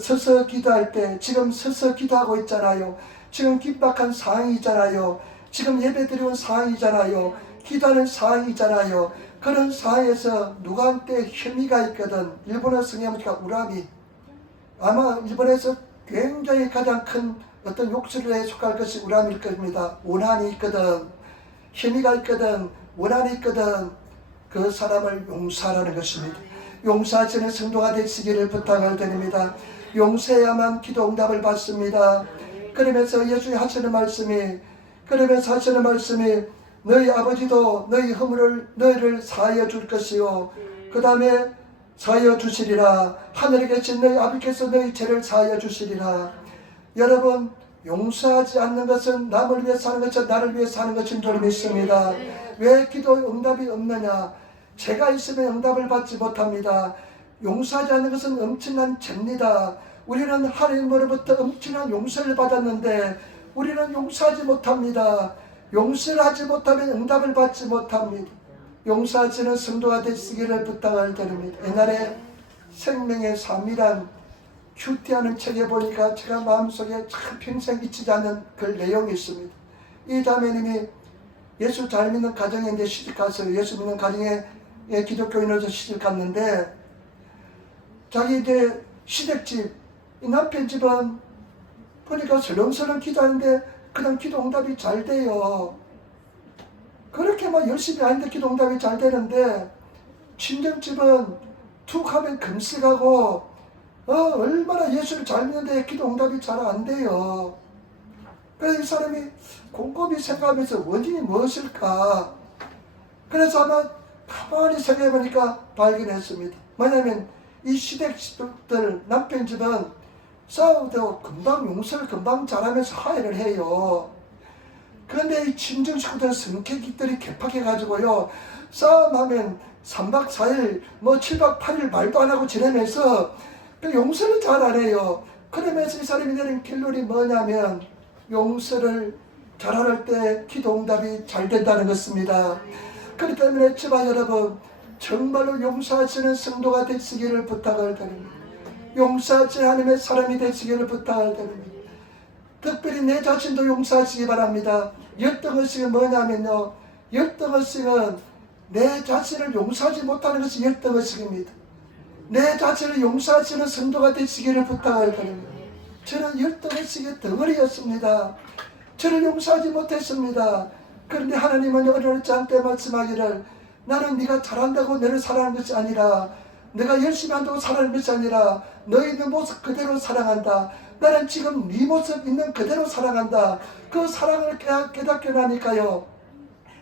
서서 기도할 때, 지금 서서 기도하고 있잖아요. 지금 긴박한 상황이잖아요. 지금 예배드리는 상황이잖아요. 기도하는 상황이잖아요. 그런 상황에서 누구한테 혐의가 있거든. 일본어 성경에 보니까 우라미, 아마 일본에서 굉장히 가장 큰 어떤 욕설에 속할 것이 우라미일 겁니다. 원한이 있거든, 혐의가 있거든, 원한이 있거든. 그 사람을 용서하라는 것입니다. 용서하시는 성도가 되시기를 부탁을 드립니다. 용서해야만 기도 응답을 받습니다. 그러면서 예수님 하시는 말씀이, 너희 아버지도 너희 허물을 너희를 사하여 줄 것이요, 그 다음에 사하여 주시리라. 하늘에 계신 너희 아버지께서 너희 죄를 사하여 주시리라. 여러분, 용서하지 않는 것은 남을 위해 사는 것이 나를 위해 사는 것인 줄 믿습니다. 왜 기도 응답이 없느냐? 죄가 있으면 응답을 받지 못합니다. 용서하지 않는 것은 엄청난 죄입니다. 우리는 하나님으로부터 엄청난 용서를 받았는데 우리는 용서하지 못합니다. 용서를 하지 못하면 응답을 받지 못합니다. 용서하시는 성도가 되시기를 부탁을 드립니다. 옛날에 생명의 삶이란 큐티하는 책에 보니까 제가 마음속에 참 평생 잊히지 않는 그 내용이 있습니다. 이 자매님이 예수 잘 믿는 가정에 이제 시집 갔어요. 예수 믿는 가정에 기독교인으로서 시집 갔는데, 자기 이제 시댁집, 이 남편 집은 보니까 설렁설렁 기도하는데 그냥 기도 응답이 잘 돼요. 그렇게 막 열심히 하는데 기도 응답이 잘 되는데, 친정집은 툭 하면 금식하고 얼마나 예수를 잘 믿는데 기도 응답이 잘 안 돼요. 그래서 이 사람이 곰곰이 생각하면서 원인이 무엇일까? 그래서 아마 가만히 생각해 보니까 발견했습니다. 뭐냐면 이 시댁들 남편 집은 싸우도 금방 용서를 금방 잘하면서 화해를 해요. 그런데 이 친정 식구들은 성격들이 개팍해가지고요, 싸움하면 3박 4일 뭐 7박 8일 말도 안 하고 지내면서 용서를 잘 안 해요. 그러면서 이 사람이 내린 결론이 뭐냐면 용서를 잘할 때 기도 응답이 잘 된다는 것입니다. 그렇기 때문에 제발 여러분, 정말로 용서하시는 성도가 되시기를 부탁을 드립니다. 용서하시는 하나님의 사람이 되시기를 부탁을 드립니다. 특별히 내 자신도 용서하시기 바랍니다. 열등의식은 뭐냐면요, 열등의식은 내 자신을 용서하지 못하는 것이 열등의식입니다. 내 자신을 용서하시는 성도가 되시기를 부탁을 드립니다. 저는 열등의식의 덩어리였습니다. 저를 용서하지 못했습니다. 그런데 하나님은 어려울지 않게 말씀하기를, 나는 네가 잘한다고 너를 사랑하는 것이 아니라, 내가 열심히 한다고 사랑하는 것이 아니라 너희 있는 모습 그대로 사랑한다. 나는 지금 네 모습 있는 그대로 사랑한다. 그 사랑을 깨닫게 나니까요,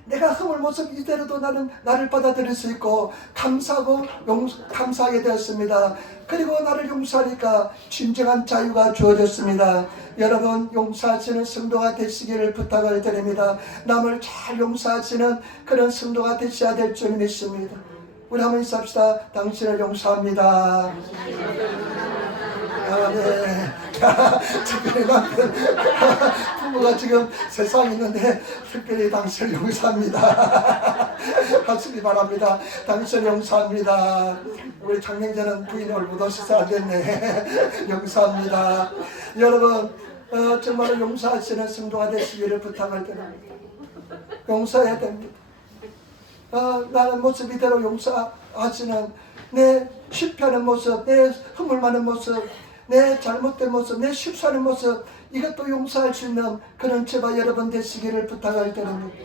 내가 허물 모습 이대로도 나를 받아들일 수 있고 감사하게 되었습니다. 그리고 나를 용서하니까 진정한 자유가 주어졌습니다. 여러분, 용서하시는 성도가 되시기를 부탁을 드립니다. 남을 잘 용서하시는 그런 성도가 되셔야 될 줄 믿습니다. 우리 한번 인사합시다. 당신을 용서합니다. 네. 특별히 남편 부부가 지금 세상에 있는데 특별히 당신을 용서합니다. 하시기 바랍니다. 당신을 용서합니다. 우리 장명자는 부인 얼굴도 시사 안 됐네. 용서합니다. 여러분, 정말 용서하시는 성도가 되시기를 부탁을 드립니다. 용서해야 됩니다. 나는 모습 이대로 용서하시는, 내 실패하는 모습, 내 허물 많은 모습, 내 잘못된 모습, 내 실수하는 모습, 이것도 용서할 수 있는 그런 제발 여러분 되시기를 부탁을 드립니다.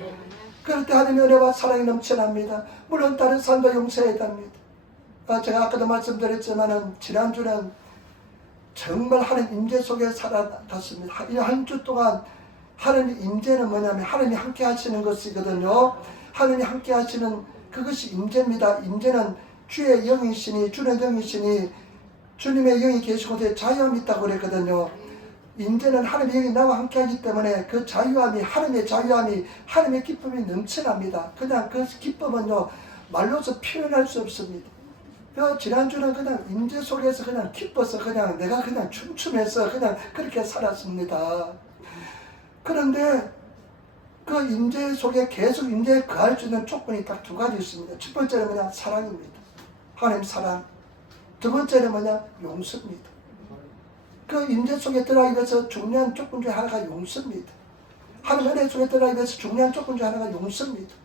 그럴 때 하나님의 은혜와 사랑이 넘쳐납니다. 물론 다른 사람도 용서해야 됩니다. 제가 아까도 말씀드렸지만 지난주는 정말 하나님 임재 속에 살아갔습니다. 이 한 주 동안 하나님 임재는 뭐냐면 하나님이 함께 하시는 것이거든요. 하나님이 함께 하시는 그것이 임재입니다. 임재는 주의 영이시니, 주는 영이시니 주님의 영이 계시고 자유함이 있다고 그랬거든요. 이제는 하나님의 영이 나와 함께하기 때문에 그 자유함이, 하나님의 자유함이, 하나님의 기쁨이 넘쳐납니다. 그냥 그 기쁨은요 말로서 표현할 수 없습니다. 지난주는 그냥 임재 속에서 그냥 기뻐서 그냥 내가 그냥 춤추면서 그냥 그렇게 살았습니다. 그런데 그 임재 속에 계속 임재에 거할 수 있는 조건이 딱 두 가지 있습니다. 첫 번째는 뭐냐? 사랑입니다. 하나님 사랑. 두 번째는 뭐냐? 용서입니다. 그 임재 속에 들어가기 위해서 중요한 조건 중에 하나가 용서입니다. 하나님 은혜 속에 들어가기 위해서 중요한 조건 중에 하나가 용서입니다.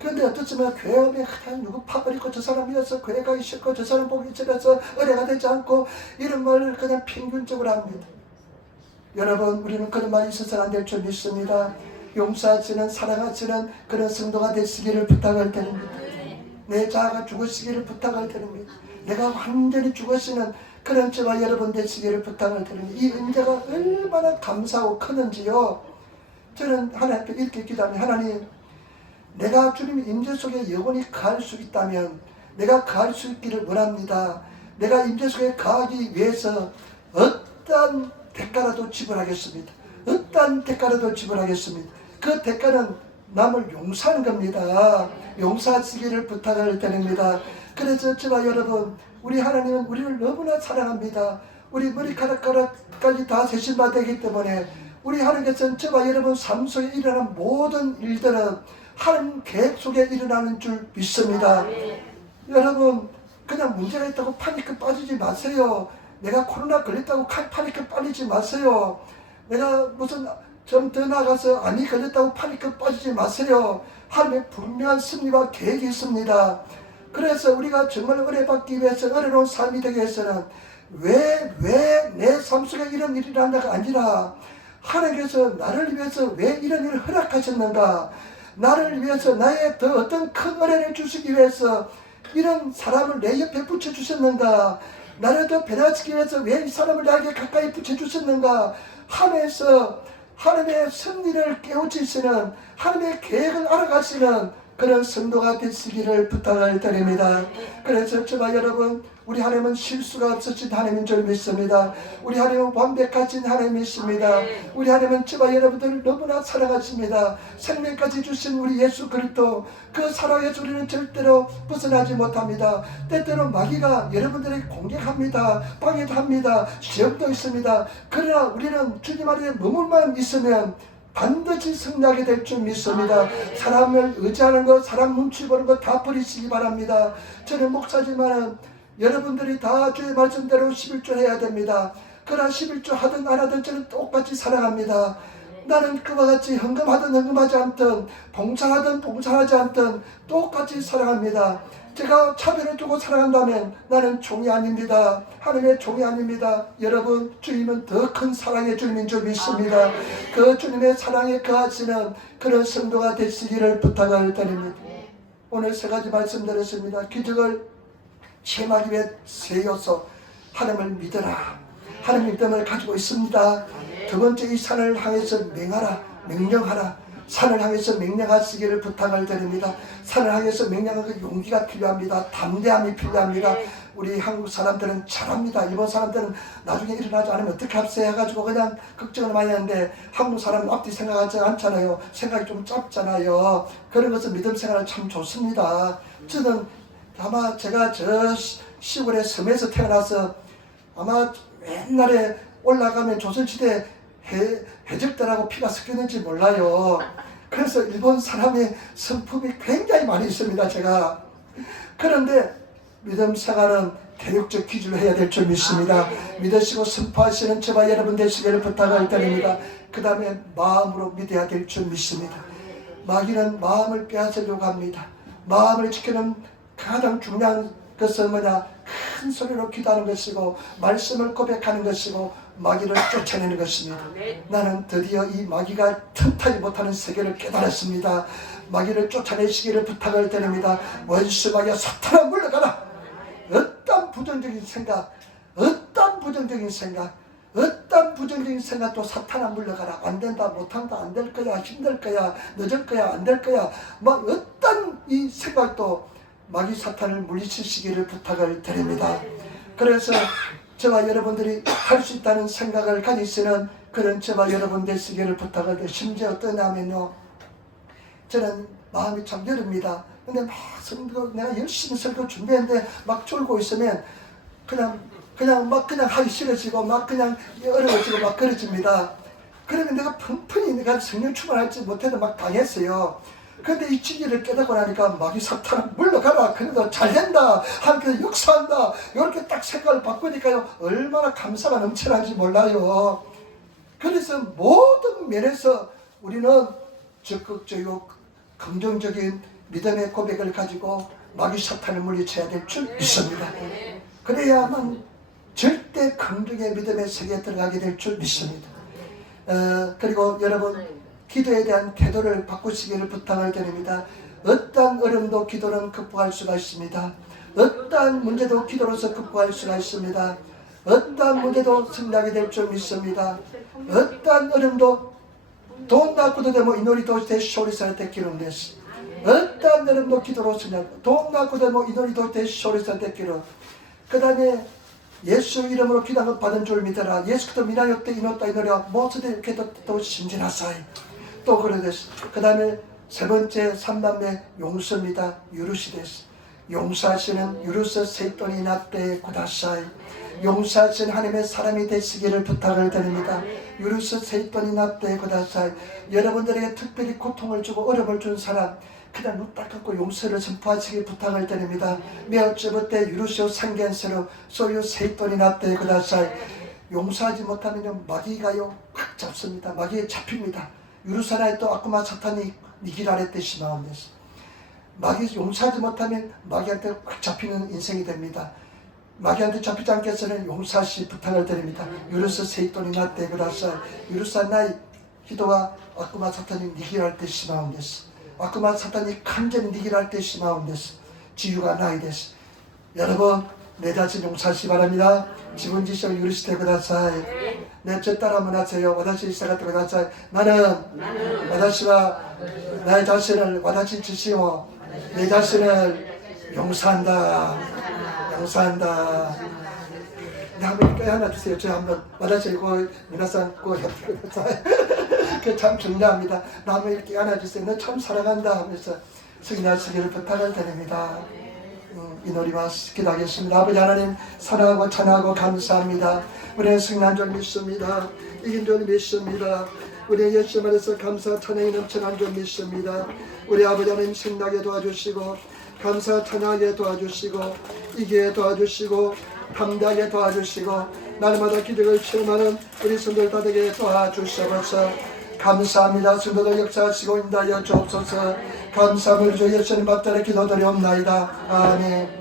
그런데 어떻지만 교회 오면 그냥 누구 파버리고 저 사람 이어서 교회 가기 싫고 저 사람 보기 싫어서 은혜가 되지 않고 이런 말을 그냥 평균적으로 합니다. 여러분, 우리는 그런 말이 있어서는 안 될 줄 믿습니다. 용서하시는, 사랑하시는 그런 성도가 되시기를 부탁을 드립니다. 내 자아가 죽으시기를 부탁을 드립니다. 내가 완전히 죽으시는 그런 저와 여러분 되시기를 부탁을 드립니다. 이 은혜가 얼마나 감사하고 크는지요. 저는 하나님 앞에 이렇게 기도합니다. 하나님, 내가 주님의 임재 속에 영원히 거할 수 있다면 내가 거할 수 있기를 원합니다. 내가 임재 속에 거하기 위해서 어떠한 대가라도 지불하겠습니다. 어떠한 대가라도 지불하겠습니다. 그 대가는 남을 용서하는 겁니다. 용서하시기를 부탁을 드립니다. 그래서 저와 여러분, 우리 하나님은 우리를 너무나 사랑합니다. 우리 머리카락까지 다 세심받기 때문에 우리 하나님께서는 저와 여러분 삶 속에 일어나는 모든 일들은 하나님 계획 속에 일어나는 줄 믿습니다. 여러분, 그냥 문제가 있다고 파니크 빠지지 마세요. 내가 코로나 걸렸다고 파니크 빠지지 마세요. 내가 무슨 좀 더 나가서 암이 걸렸다고 파니크 빠지지 마세요. 하나님의 분명한 섭리와 계획이 있습니다. 그래서 우리가 정말 은혜 받기 위해서 어려운 삶이 되기 위해서는 왜 내 삶 속에 이런 일이 일어난다가 아니라 하나님께서 나를 위해서 왜 이런 일을 허락하셨는가, 나를 위해서 나의 더 어떤 큰 은혜를 주시기 위해서 이런 사람을 내 옆에 붙여주셨는가, 나를 더 변화시키기 위해서 왜 이 사람을 나에게 가까이 붙여주셨는가 하면서 하나님의 섭리를 깨우치시는, 하나님의 계획을 알아가시는 그런 성도가 되시기를 부탁을 드립니다. 그래서 저와 여러분, 우리 하나님은 실수가 없으신 하나님인 줄 믿습니다. 우리 하나님은 완벽하신 하나님이십니다. 우리 하나님은 저와 여러분들을 너무나 사랑하십니다. 생명까지 주신 우리 예수 그리스도, 그 사랑에서 우리는 절대로 벗어나지 못합니다. 때때로 마귀가 여러분들에게 공격합니다. 방해합니다. 시험도 있습니다. 그러나 우리는 주님 안에 머물만 있으면 반드시 승리하게 될 줄 믿습니다. 사람을 의지하는 것, 사람 눈치 보는 것 다 버리시기 바랍니다. 저는 목사지만 여러분들이 다 주의 말씀대로 11조 해야 됩니다. 그러나 11조 하든 안 하든 저는 똑같이 사랑합니다. 나는 그와 같이 헌금하든 헌금하지 않든 봉사하든 봉사하지 않든 똑같이 사랑합니다. 제가 차별을 두고 사랑한다면 나는 종이 아닙니다. 하나님의 종이 아닙니다. 여러분, 주님은 더 큰 사랑의 주님인 줄 믿습니다. 그 주님의 사랑에 거하시는 그런 성도가 되시기를 부탁을 드립니다. 오늘 세 가지 말씀드렸습니다. 기적을 체험하기 위해 세 요소. 하나님을 믿어라. 하나님 믿음을 가지고 있습니다. 두 번째, 이 산을 향해서 맹하라, 명령하라. 산을 향해서 명령하시기를 부탁을 드립니다. 산을 향해서 명령하는 용기가 필요합니다. 담대함이 필요합니다. 우리 한국 사람들은 잘합니다. 일본 사람들은 나중에 일어나지 않으면 어떻게 합세해 가지고 그냥 걱정을 많이 하는데 한국 사람은 앞뒤 생각하지 않잖아요. 생각이 좀 짧잖아요. 그런 것은 믿음 생활은 참 좋습니다. 저는 아마 제가 저 시골의 섬에서 태어나서 아마 옛날에 올라가면 조선시대 해적들하고 피가 섞였는지 몰라요. 그래서 일본 사람의 성품이 굉장히 많이 있습니다, 제가. 그런데 믿음 생활은 대륙적 기준을 해야 될 줄 믿습니다. 믿으시고 선포하시는 저와 여러분 되시기를 부탁을 드립니다. 그 다음에 마음으로 믿어야 될 줄 믿습니다. 마귀는 마음을 빼앗으려고 합니다. 마음을 지키는 가장 중요한 것은 뭐냐? 큰 소리로 기도하는 것이고 말씀을 고백하는 것이고 마귀를 쫓아내는 것입니다. 나는 드디어 이 마귀가 틈타지 못하는 세계를 깨달았습니다. 마귀를 쫓아내시기를 부탁을 드립니다. 원수 마귀야, 사탄아 물러가라. 어떤 부정적인 생각, 어떤 부정적인 생각도 사탄아 물러가라. 안 된다, 못한다, 안 될 거야, 힘들 거야, 늦을 거야, 안 될 거야, 막 어떤 이 생각도 마귀 사탄을 물리치시기를 부탁을 드립니다. 그래서 저와 여러분들이 할 수 있다는 생각을 가지시는 그런 저와 여러분 되시기를 부탁을 드려. 심지어 어떠냐면요, 저는 마음이 참 여릅니다. 근데 막 설교, 내가 열심히 설교 준비했는데 막 졸고 있으면 그냥 하기 싫어지고 막 그냥 어려워지고 막 그러집니다. 그러면 내가 펑펑히 내가 성령 충만할지 못해도 막 당했어요. 근데 이 진리를 깨닫고 나니까 마귀 사탄은 물러가라, 그래도 잘된다, 하나님께서 역사한다, 이렇게 딱 생각을 바꾸니까요 얼마나 감사가 넘쳐나는지 몰라요. 그래서 모든 면에서 우리는 적극적이고 긍정적인 믿음의 고백을 가지고 마귀 사탄을 물리쳐야 될 줄 믿습니다. 그래야만 절대 긍정의 믿음의 세계에 들어가게 될 줄 믿습니다. 그리고 여러분, 기도에 대한 태도를 바꾸시기를 부탁을 드립니다. 어떠한 어려움도 기도는 극복할 수가 있습니다. 어떠한 문제도 기도로서 극복할 수가 있습니다. 어떠한 문제도 승리하게 될 줄 믿습니다. 어떠한 어려움도 돈 낳고도 되고 이노리도 대쇼리살 때기름 됐어. 어떠한 어려움도 기도로 승리하고 돈 낳고도 되고 이노리도 대쇼리살 때기름. 그 다음에 예수 이름으로 기도를 받은 줄 믿어라. 예수께서 미나요 때 이노다 이노리와 모두들 이렇게 또 신진하사이. 또 그러됐어. 그 다음에 세 번째 3番目 용서입니다. 유루시 됐어. 용서하시는 유루스 세이토니 나때 구다사이. 용서하신 하나님의 사람이 되시기를 부탁을 드립니다. 유루스 세이토니 나때 구다사이. 여러분들에게 특별히 고통을 주고 어려움을 준 사람, 그냥 눈 딱 감고 용서를 선포하시길 부탁을 드립니다. 메어츠부때 유루시오 상견세로 소유 세이토니 나때 구다사이. 용서하지 못하면 마귀가요 확 잡습니다. 마귀에 잡힙니다. 유루사나에 또 아쿠마 사탄이 니기라레 때 시마운데서 마귀 용서하지 못하면 마귀한테 확 잡히는 인생이 됩니다. 마귀한테 잡히지 않게 해서는 용서하시 부탁을 드립니다. 유루스 세이토니 나때 구다사이. 유루사나이 히도와 아쿠마 사탄이 니기랄 때 시마운데서 아쿠마 사탄이 간절히 니기랄 때 시마운데서 지유가 나이 데스. 여러분, 내 자신 용서하시 바랍니다. 지분 지시を許してください. 네, 저 따라 한번 하세요. 私従ってください. 나는 私は 나의 자신을 私自身を 내 자신을 용서한다. 용서한다. 네, 한번 하나 주세요. 저 한번 私고皆さん고 해주세요. 그 참 중요합니다. 나 한번 이렇게 안아주세요. 너 참 사랑한다 하면서 승리하시기를 부탁을 드립니다. 이 노리마스 기도하겠습니다. 아버지 하나님, 사랑하고 찬양하고 감사합니다. 우리의 승리한 줄 믿습니다. 이긴 줄 믿습니다. 우리의 예수 안에서 감사 찬양이 넘쳐난 줄 믿습니다. 우리 아버지 하나님 승리하게 도와주시고 감사 찬양하게 도와주시고 이기게 도와주시고 담대하게 도와주시고 날마다 기적을 체험하는 우리 성도들 다 되게 도와주시옵소서. 감사합니다. 성도들 역사하시고 인도하여 주옵소서. 감사함을 주 예수님 받들어 기도드리옵나이다. 아멘.